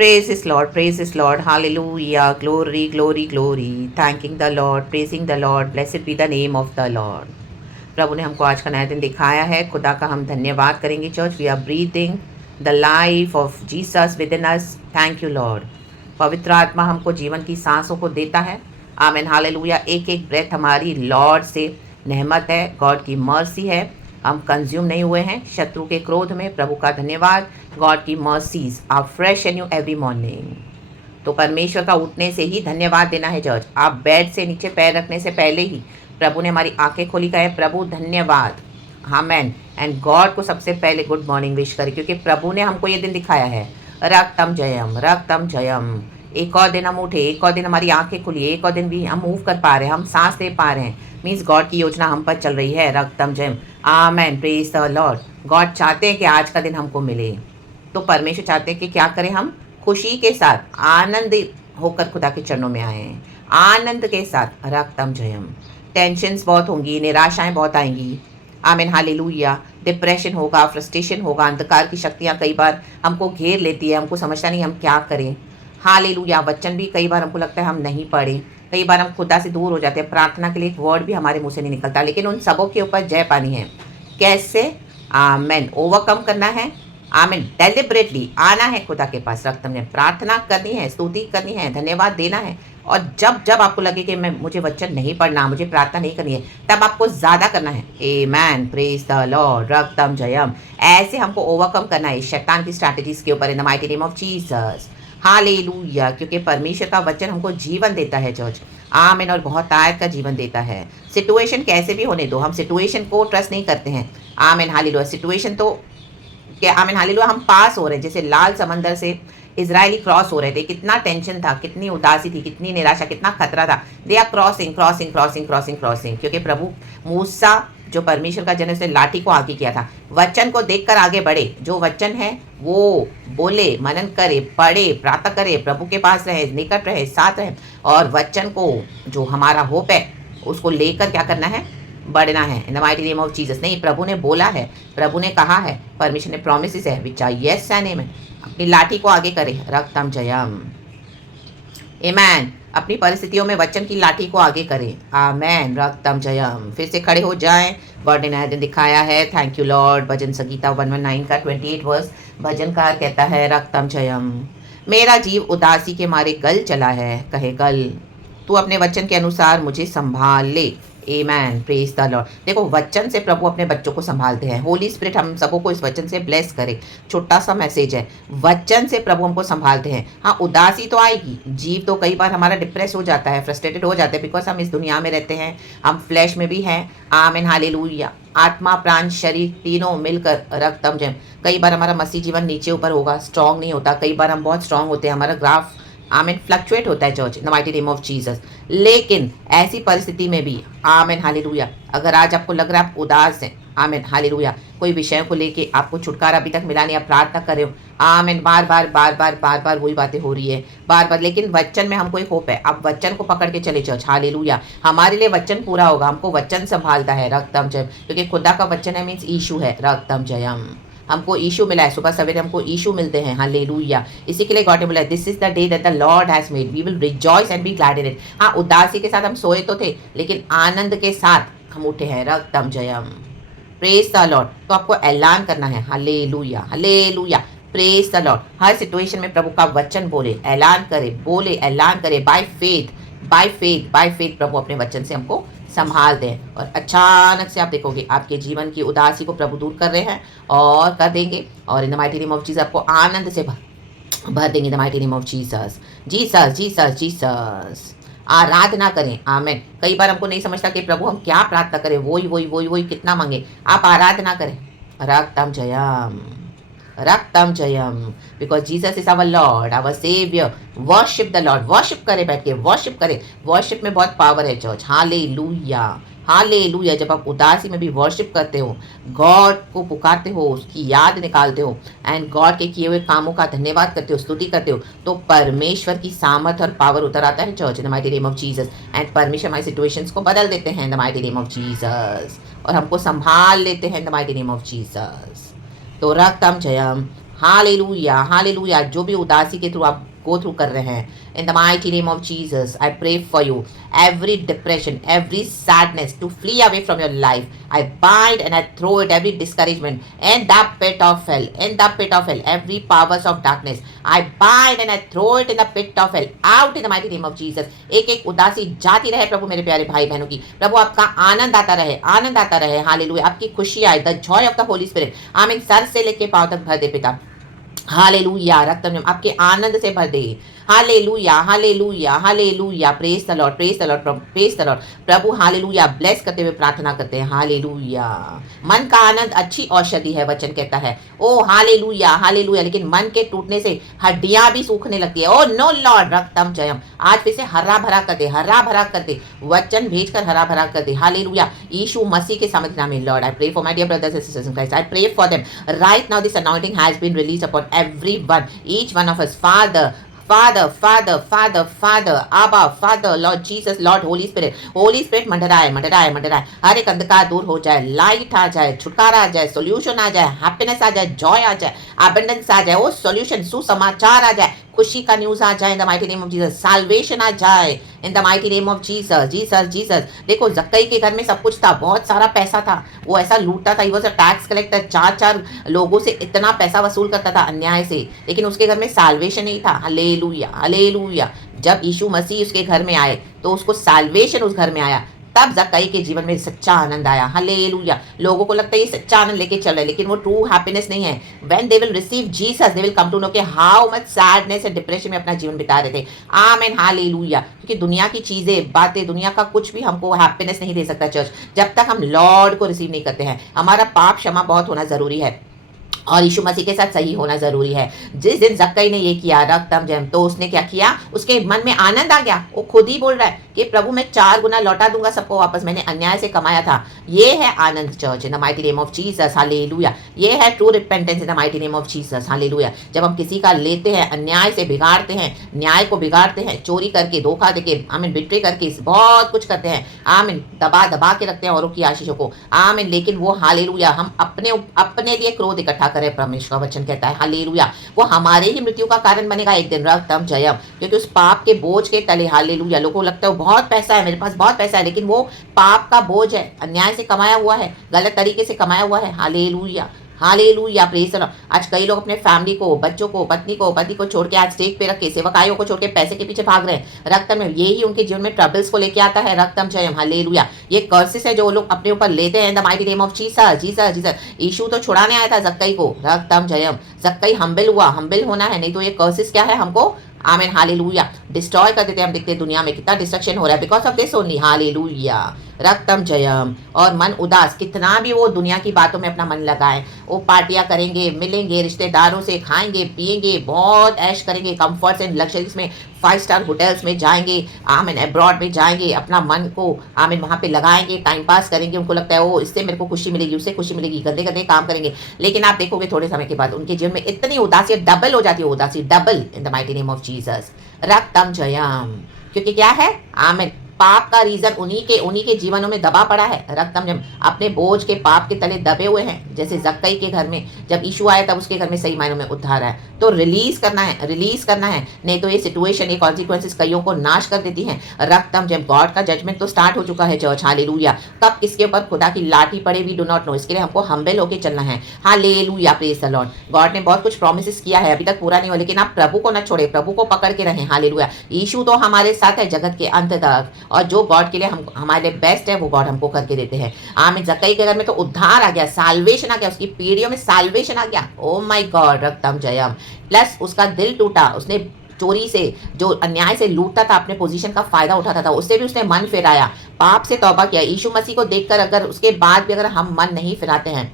praise His Lord, hallelujah, glory, glory, glory, thanking the Lord, praising the Lord, blessed be the name of the Lord. प्रभु ने हमको आज का नया दिन दिखाया है, खुदा का हम धन्यवाद करेंगे church. We are breathing the life of Jesus with in us. Thank you Lord. पवित्र आत्मा हमको जीवन की सांसों को देता है. आमीन, हालेलुया. एक एक ब्रेथ हमारी लॉर्ड से नेहमत है, गॉड की मर्सी है. हम कंज्यूम नहीं हुए हैं शत्रु के क्रोध में. प्रभु का धन्यवाद. गॉड की mercies are fresh and new every morning. तो परमेश्वर का उठने से ही धन्यवाद देना है चर्च. आप बेड से नीचे पैर रखने से पहले ही प्रभु ने हमारी आंखें खोली. कहे प्रभु धन्यवाद. आमेन. एंड गॉड को सबसे पहले गुड मॉर्निंग विश करें, क्योंकि प्रभु ने हमको ये दिन दिखाया है. रक्तम जयम, रक्तम जयम. एक और दिन हम उठे, एक और दिन हमारी आंखें खुली, एक और दिन भी हम मूव कर पा रहे हैं, हम सांस ले पा रहे हैं. मीन्स गॉड की योजना हम पर चल रही है. रक्तम जयम. Amen. Praise the Lord. God चाहते हैं कि आज का दिन हमको मिले. तो परमेश्वर चाहते हैं कि क्या करें, हम खुशी के साथ आनंदित होकर खुदा के चरणों में आए. आनंद के साथ. रक्तम जयम. टेंशन्स बहुत होंगी, निराशाएं बहुत आएंगी. आमीन, हालेलुया. डिप्रेशन होगा, फ्रस्ट्रेशन होगा. अंधकार की शक्तियाँ कई बार हमको घेर लेती है, हमको समझता नहीं हम क्या करें. हालेलुया. वचन भी कई बार हमको लगता है हम नहीं पढ़े. कई बार हम खुदा से दूर हो जाते हैं. प्रार्थना के लिए एक वर्ड भी हमारे मुंह से नहीं निकलता. लेकिन उन सबों के ऊपर जय पानी है. कैसे? आमेन. ओवरकम करना है. आमीन. डेलिबरेटली आना है खुदा के पास. रक्तम में प्रार्थना करनी है, स्तुति करनी है, धन्यवाद देना है. और जब जब आपको लगे कि मुझे वचन नहीं पढ़ना, मुझे प्रार्थना नहीं करनी है, तब आपको ज़्यादा करना है. आमेन. Praise the Lord. रक्तम जयम. ऐसे हमको ओवरकम करना है शैतान की स्ट्रैटेजीज के ऊपर इन the mighty name of Jesus. Hallelujah. क्योंकि परमेश्वर का वचन हमको जीवन देता है चर्च. आमीन. और बहुत ताकत का जीवन देता है. सिचुएशन कैसे भी होने दो, हम सिचुएशन को ट्रस्ट नहीं करते हैं. आमीन, हालेलुया. सिचुएशन तो क्या, आमीन, हालेलुया. हम पास हो रहे हैं, जैसे लाल समंदर से इजरायली क्रॉस हो रहे थे. कितना टेंशन था, कितनी उदासी थी, कितनी निराशा, कितना खतरा था. They are crossing crossing crossing crossing crossing. क्योंकि प्रभु मूसा जो परमेश्वर का जन, उसने लाठी को आगे किया था. वचन को देखकर आगे बढ़े. जो वचन है वो बोले, मनन करे, पढ़े, प्रार्थना करे, प्रभु के पास रहे, निकट रहे, साथ रहे. और वचन को जो हमारा होप है उसको लेकर क्या करना है, बढ़ना है. इन the mighty name of Jesus. नहीं, प्रभु ने बोला है, प्रभु ने कहा है, परमेश्वर ने प्रॉमिसेस है, विच आर यस एंड आमेन. अपनी लाठी को आगे करें. रक्तम जयम. आमेन. अपनी परिस्थितियों में वचन की लाठी को आगे करें. आमेन. रक्तम जयम. फिर से खड़े हो जाएं. गॉड ने नया दिन दिखाया है. Thank you Lord. भजन संगीता 119 का 28 वर्स. भजनकार कहता है रक्तम जयम. मेरा जीव उदासी के मारे गल चला है, कहे गल, तू अपने वचन के अनुसार मुझे संभाल ले. आमेन. Praise the Lord. देखो, वचन से प्रभु अपने बच्चों को संभालते हैं. होली स्पिरिट हम सबों को इस वचन से ब्लेस करे. छोटा सा मैसेज है. वचन से प्रभु हमको संभालते हैं. हाँ, उदासी तो आएगी. जीव तो कई बार हमारा डिप्रेस हो जाता है, फ्रस्ट्रेटेड हो जाते हैं, बिकॉज हम इस दुनिया में रहते हैं. हम फ्लैश में भी हैं. आमीन, हालेलुया. आत्मा, प्राण, शरीर तीनों मिलकर रक्तम जयम. कई बार हमारा मसीह जीवन नीचे ऊपर होगा, स्ट्रांग नहीं होता. कई बार हम बहुत स्ट्रांग होते हैं, हमारा ग्राफ आमीन फ्लक्चुएट होता है church in the mighty name of Jesus. लेकिन ऐसी परिस्थिति में भी आमीन, हालेलुया, अगर आज आपको लग रहा है आप उदास हैं, आमीन, हालेलुया, कोई विषय को लेके आपको छुटकारा अभी तक मिला नहीं, आप प्रार्थना कर रहे हो, आमीन, बार बार बार बार बार बार वही बातें हो रही है, बार बार. लेकिन वचन में हमको एक होप है. आप वचन को पकड़ के चले चर्च. हालेलुया. हमारे लिए वचन पूरा होगा. हमको वचन संभालता है. रक्तम जयम. क्योंकि खुदा का वचन है, मीन्स ईशु है. रक्तम जयम. हमको ईशु मिला है. सुबह सवेरे हमको ईशु मिलते हैं. हालेलुया. इसी के लिए गॉड ने बोला, this is the day that the Lord has made, we will rejoice and be glad in it. हाँ, उदासी के साथ हम सोए तो थे, लेकिन आनंद के साथ हम उठे हैं. रक्तम जयम. Praise the Lord. तो आपको ऐलान करना है. Hallelujah, hallelujah. Praise the Lord. हर सिचुएशन में प्रभु का वचन बोले, ऐलान करे, बोले, ऐलान करे. By faith, by faith, by faith प्रभु अपने वचन से हमको संभाल दें. और अचानक से आप देखोगे आपके जीवन की उदासी को प्रभु दूर कर रहे हैं और कर देंगे. और in the mighty name of Jesus आपको आनंद से भर देंगे. In the mighty name of Jesus. Jesus, Jesus, Jesus. आराधना करें. आमेन. कई बार हमको नहीं समझता कि प्रभु हम क्या प्रार्थना करें, वही वही वही वही कितना मांगे. आप आराधना करें. रक्तम जयम, रक्तम जयम. Because Jesus is our Lord, our saviour. Worship the Lord. Worship करे, बैठ के वर्शिप करे. वर्शिप में बहुत पावर है चर्च. Hallelujah, hallelujah. जब आप उदासी में भी वर्शिप करते हो, गॉड को पुकारते हो, उसकी याद निकालते हो, एंड गॉड के किए हुए कामों का धन्यवाद करते हो, स्तुति करते हो, तो परमेश्वर की सामर्थ और पावर उतर आता है church in the mighty name of Jesus. And परमेश्वर हमारी सिचुएशंस को बदल देते हैं in the mighty name of Jesus. और हमको संभाल लेते हैं in the mighty name of Jesus. तो रक्तम जयम. Hallelujah, hallelujah. जो भी उदासी के थ्रू आप go through कर रहे हैं, in the mighty name of Jesus, I pray for you. Every depression, every sadness to flee away from your life. I bind and I throw it, every discouragement in the pit of hell, in the pit of hell, every powers of darkness. I bind and I throw it in the pit of hell, out in the mighty name of Jesus. एक एक उदासी जाती रहे प्रभु मेरे प्यारे भाई बहनों की। प्रभु आपका आनंद आता रहे, आनंद आता रहे। हालेलुया, आपकी खुशी आए। The Joy of the Holi spirit आमीन सर से लेके पांव तक भर दे पिता। हालेलुया, रक्तम आपके आनंद से भर दे। Hallelujah, hallelujah, hallelujah. Praise the Lord, praise the Lord, praise the Lord. प्रभु हालेलुया ब्लेस करते हुए प्रार्थना करते हैं। हालेलुया। मन का आनंद अच्छी औषधि है, वचन कहता है। ओ हालेलुया, हालेलुया। लेकिन मन के टूटने से हड्डियां भी सूखने लगती है। ओ नो लॉर्ड, रक्तम जयम। आज फिर से हरा भरा कर दे, हरा भरा कर दे। वचन भेजकर हरा भरा कर दे। हालेलुया, यीशु मसीह के सामर्थ्य नाम में Lord I pray for my dear brothers and sisters in Christ. I pray for them right now. This anointing has been released upon everyone, each one of us. Father, Father, Father, Father, Father, Abba, Father, Lord Jesus, Lord Holy Spirit, Holy Spirit मंडराए मंडराए मंडराए। हर एक अंधकार दूर हो जाए, light आ जाए, छुटकारा आ जाए, solution आ जाए, happiness आ जाए, जॉय आ जाए, अबंडेंस आ जाए, वो सॉल्यूशन सुसमाचार आ जाए, खुशी का न्यूज आ जाए in the mighty name of Jesus. Salvation आ जाए in the mighty name of Jesus, Jesus, Jesus. देखो जक्कई के घर में सब कुछ था, बहुत सारा पैसा था, वो ऐसा लूटता था, he was a tax collector. चार चार लोगों से इतना पैसा वसूल करता था अन्याय से, लेकिन उसके घर में साल्वेशन नहीं था। Hallelujah, hallelujah. जब यीशु मसीह उसके घर में आए तो उसको साल्वेशन उस घर में आया, तब जक्कई के जीवन में सच्चा आनंद आया। हालेलुया। लोगों को लगता है ये सच्चा आनंद लेके चल रहा है, लेकिन वो ट्रू हैप्पीनेस नहीं है। When they will receive Jesus they will come to know के how much sadness and depression में अपना जीवन बिता रहे थे। आमीन, हालेलुया। क्योंकि दुनिया की चीजें, बातें, दुनिया का कुछ भी हमको हैप्पीनेस नहीं दे सकता चर्च, जब तक हम लॉर्ड को रिसीव नहीं करते हैं। हमारा पाप क्षमा बहुत होना जरूरी है और यीशु मसीह के साथ सही होना जरूरी है। जिस दिन जक्कई ने ये किया रक्तम जयम, तो उसने क्या किया, उसके मन में आनंद आ गया। वो खुद ही बोल रहा है कि प्रभु मैं 4 गुना लौटा दूंगा सबको वापस, मैंने अन्याय से कमाया था। ये है आनंद church in the mighty name of Jesus. Hallelujah. ये है true repentance in the mighty name of Jesus. Hallelujah. जब हम किसी का लेते हैं, अन्याय से बिगाड़ते हैं, न्याय को बिगाड़ते हैं, चोरी करके, धोखा देके, आमीन, बिट्रे करके, बहुत कुछ करते हैं, आमीन, दबा दबा के रखते हैं औरों की आशीषों को, आमीन। लेकिन वो हालेलुया हम अपने लिए क्रोध इकट्ठा करें, परमेश्वर का वचन कहता है। हालेलुया। वो हमारे ही मृत्यु का कारण बनेगा एक दिन। रक्तम जयम। क्योंकि उस पाप के बोझ के तले, हालेलुया, लोगों को लगता है बहुत पैसा है, मेरे पास बहुत पैसा है, लेकिन वो पाप का बोझ है, अन्याय से कमाया हुआ है, गलत तरीके से कमाया हुआ है। Hallelujah, hallelujah, praise the Lord. आज कई लोग अपने फैमिली को, बच्चों को, पत्नी को, पति को छोड़ के आज स्टेज पे रख के, सेवकाइयों को छोड़ के पैसे के पीछे भाग रहे हैं। रक्तम में यही उनके जीवन में ट्रबल्स को लेके आता है। रक्तम जयम। हालेलुया। ये कर्सेस है जो लोग अपने ऊपर लेते हैं in the mighty name of Jesus, Jesus, Jesus. यीशु तो छुड़ाने आया था जक्कई को। रक्तम जयम। जक्कई हम्बल हुआ, हम्बल होना है, नहीं तो ये कर्सेस क्या है हमको, आमीन, हालेलुया, डिस्ट्रॉय कर देते हैं। हम देखते हैं दुनिया में कितना डिस्ट्रक्शन हो रहा है because of this only. Hallelujah. रक्तम जयम। और मन उदास, कितना भी वो दुनिया की बातों में अपना मन लगाए, वो पार्टियां करेंगे, मिलेंगे, रिश्तेदारों से खाएंगे, पिएंगे, बहुत ऐश करेंगे, कंफर्ट्स एंड लग्जरीज में, 5 स्टार होटल्स में जाएंगे, आमीन, अब्रॉड में जाएंगे, अपना मन को, आमीन, वहाँ पे लगाएंगे, टाइम पास करेंगे। उनको लगता है वो इससे मेरे को खुशी मिलेगी, उससे खुशी मिलेगी, गंदे गंदे काम करेंगे। लेकिन आप देखोगे थोड़े समय के बाद उनके जीवन में इतनी उदासी डबल हो जाती है, उदासी double in the mighty name of Jesus. रक्तम जयम। क्योंकि क्या है, आमीन, पाप का रीजन उन्हीं के जीवनों में दबा पड़ा है। रक्तम जब अपने बोझ के पाप के तले दबे हुए हैं, जैसे जक्कई के घर में जब यीशु आया तब उसके घर में सही मायनों में उद्धार है। तो रिलीज करना है, रिलीज करना है, नहीं तो ये सिचुएशन, ये कॉन्सिक्वेंसेस कईयों को नाश कर देती हैं। रक्तम जब गॉड का जजमेंट तो स्टार्ट हो चुका है चर्च। हालेलुया। कब इसके ऊपर खुदा की लाठी पड़े वी डू नॉट नो। इसके लिए हमको हम्बल होके चलना है। Hallelujah, praise the Lord. God ने बहुत कुछ प्रॉमिसेस किया है, अभी तक पूरा नहीं हुआ, लेकिन आप प्रभु को न छोड़े, प्रभु को पकड़ के रहें। हालेलुया। यीशु तो हमारे साथ है जगत के अंत तक, और जो गॉड के लिए हम हमारे बेस्ट है वो गॉड हमको करके देते हैं। आमीन। जक्कई के घर में तो उद्धार आ गया, साल्वेशन आ गया, उसकी पीढ़ियों में साल्वेशन आ गया। ओ माय गॉड, रक्तम जयम। प्लस उसका दिल टूटा, उसने चोरी से, जो अन्याय से लूटता था, अपने पोजीशन का फायदा उठाता था, उससे भी उसने मन फिराया, पाप से तौबा किया। यीशु मसीह को देखकर अगर उसके बाद भी अगर हम मन नहीं फिराते हैं,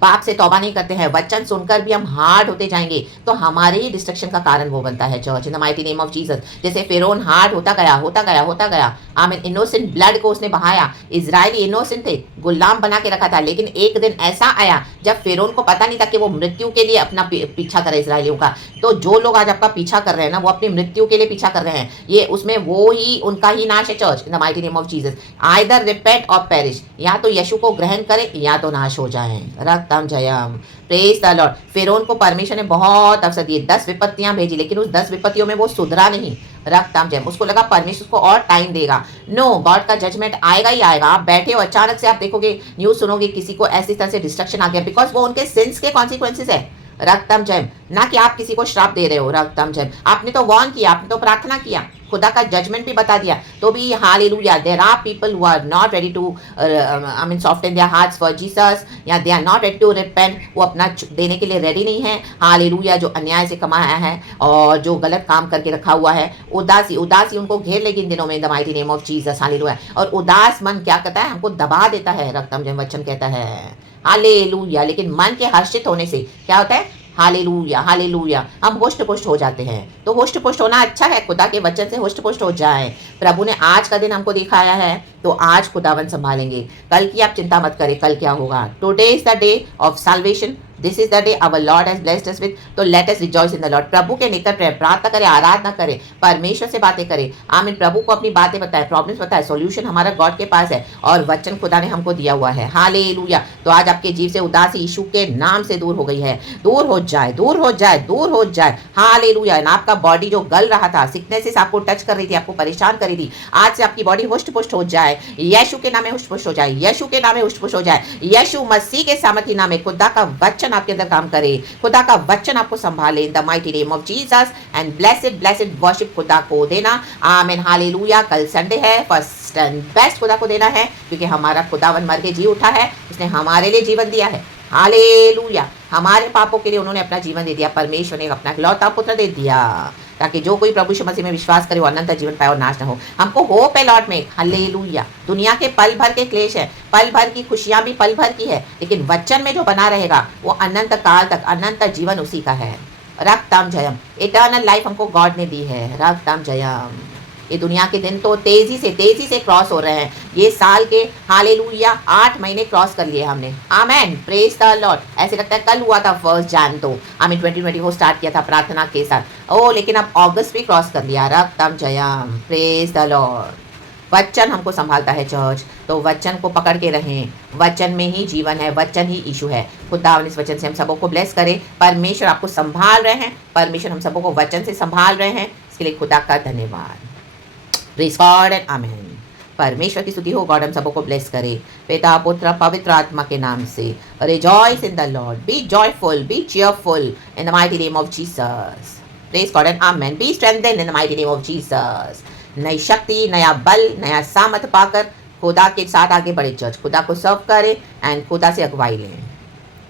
पाप से तौबा नहीं करते हैं, वचन सुनकर भी हम हार्ड होते जाएंगे, तो हमारे ही डिस्ट्रक्शन का कारण वो बनता है church in the mighty name of Jesus. जैसे फिरौन हार्ड होता गया, होता गया, होता गया, आमीन, इनोसेंट ब्लड को उसने बहाया। इजरायली इनोसेंट थे, गुलाम बना के रखा था, लेकिन एक दिन ऐसा आया जब फिरौन को पता नहीं था कि वो मृत्यु के लिए अपना पीछा करे इसराइलियों का। तो जो लोग आज आपका पीछा कर रहे हैं ना, वो अपनी मृत्यु के लिए पीछा कर रहे हैं, ये उसमें वो ही उनका ही नाश है church in the mighty name of Jesus. Either repent और पेरिश, या तो यीशु को ग्रहण करें या तो नाश हो जाएं। रक्त रक्तम जयम, प्रेज द लॉर्ड। फिरौन को परमेश्वर ने बहुत अवसर दिए, 10 विपत्तियां भेजी, लेकिन उस 10 विपत्तियों में वो सुधरा नहीं। रक्तम जयम, उसको लगा परमेश्वर उसको और टाइम देगा। नो, गॉड का जजमेंट आएगा ही आएगा। आप बैठे हो, अचानक से आप देखोगे, न्यूज सुनोगे, किसी को ऐसी तरह से डिस्ट्रक्शन आ गया, बिकॉज वो उनके सिंस के कॉन्सिक्वेंसेस है। रक्तम जयम, ना कि आप किसी को श्राप दे रहे हो। रक्तम जयम, आपने तो वॉर्न किया, आपने तो प्रार्थना किया, खुदा का जजमेंट भी बता दिया, तो भी hallelujah, there are people who are not ready to I mean soften their hearts for Jesus, या they are not ready to repent, वो अपना देने के लिए रेडी नहीं है। हालेलुया, जो अन्याय से कमाया है और जो गलत काम करके रखा हुआ है, उदासी उदासी उनको घेर लेगी इन दिनों में, इन the mighty name of Jesus. Hallelujah. और उदास मन क्या करता है, हमको दबा देता है। रक्तम जयम वचन कहता है हालेलुया, लेकिन मन के हर्षित होने से क्या होता है, हालेलुया हालेलुया, हम होस्ट पुष्ट हो जाते हैं। तो होस्ट पुष्ट होना अच्छा है, खुदा के वचन से होस्ट पुष्ट हो जाए। प्रभु ने आज का दिन हमको दिखाया है, तो आज खुदावन संभालेंगे। कल की आप चिंता मत करें, कल क्या होगा। Today is the day of salvation, this is the day our Lord has blessed us with, तो let us rejoice in the Lord. प्रभु के निकट रहे, प्रार्थना करें, आराधना करें, परमेश्वर से बातें करें। आमीन। प्रभु को अपनी बातें बताएं, प्रॉब्लम्स बताएं, सॉल्यूशन हमारा गॉड के पास है और वचन खुदा ने हमको दिया हुआ है। हालेलुया। तो आज आपके जीव से उदासी यीशु के नाम से दूर हो गई है, दूर हो जाए, दूर हो जाए, दूर हो जाए। हालेलुया। आपका बॉडी जो गल रहा था, सिकनेसेस आपको टच कर रही थी, आपको परेशान कर रही थी, आज से आपकी बॉडी हुष्ट पुष्ट हो जाए। यीशु के नाम में हुष्ट पुष्ट हो जाए, यीशु के नाम में हुष्ट पुष्ट हो जाए, यीशु मसीह के सामर्थी नाम में खुदा का वचन आपके अंदर काम करे, खुदा का वचन आपको संभाले इन the mighty name of Jesus. And blessed blessed worship खुदा को देना। आमीन। हालेलुया। कल संडे है, फर्स्ट एंड बेस्ट खुदा को देना है, क्योंकि हमारा खुदावन मर के जी उठा है, उसने हमारे लिए जीवन दिया है। हालेलुया। हमारे पापों के लिए उन्होंने अपना जीवन दे दिया, परमेश्वर ने अपना इकलौता पुत्र दे दिया, ताकि जो कोई प्रभु यीशु मसीह में विश्वास करे वो अनंत जीवन पाए और नाश न हो। हमको होप है लॉर्ड में। हालेलुया। दुनिया के पल भर के क्लेश है, पल भर की खुशियां भी पल भर की है, लेकिन वचन में जो बना रहेगा वो अनंत काल तक, अनंत जीवन उसी का है। रक्तम जयम, इटर्नल लाइफ हमको गॉड ने दी है। रक्तम जयम। ये दुनिया के दिन तो तेजी से क्रॉस हो रहे हैं। ये साल के हालेलुया 8 महीने क्रॉस कर लिए हमने। आमेन। Praise the Lord. ऐसे लगता है कल हुआ था 1 जन, तो आमीन 2020 को स्टार्ट किया था प्रार्थना के साथ, ओ लेकिन अब अगस्त भी क्रॉस कर लिया। रक्तम जयम। Praise the Lord. वचन हमको संभालता है चर्च, तो वचन को पकड़ के रहें। वचन में ही जीवन है, वचन ही यीशु है। खुदा इस वचन से हम सबों को ब्लेस करे। परमेश्वर आपको संभाल रहे हैं, परमेश्वर हम सबों को वचन से संभाल रहे हैं, इसके लिए खुदा का धन्यवाद। प्रेज गॉड एंड आमेन। परमेश्वर की स्तुति हो। गॉड हम सबों को ब्लेस करे, पिता पुत्र पवित्र आत्मा के नाम से। Rejoice in the Lord, be joyful, be cheerful in the mighty name of Jesus. Praise God and amen. Be strengthened in the mighty name of Jesus. नई शक्ति, नया बल, नया सामर्थ पाकर खुदा के साथ आगे बढ़े चर्च, खुदा को सर्व करे एंड खुदा से अगुवाई लें।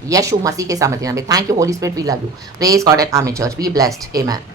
यीशु मसीह के सामर्थ्य नाम में। Thank you Holy Spirit, we love you. Praise God and amen church, be blessed, amen.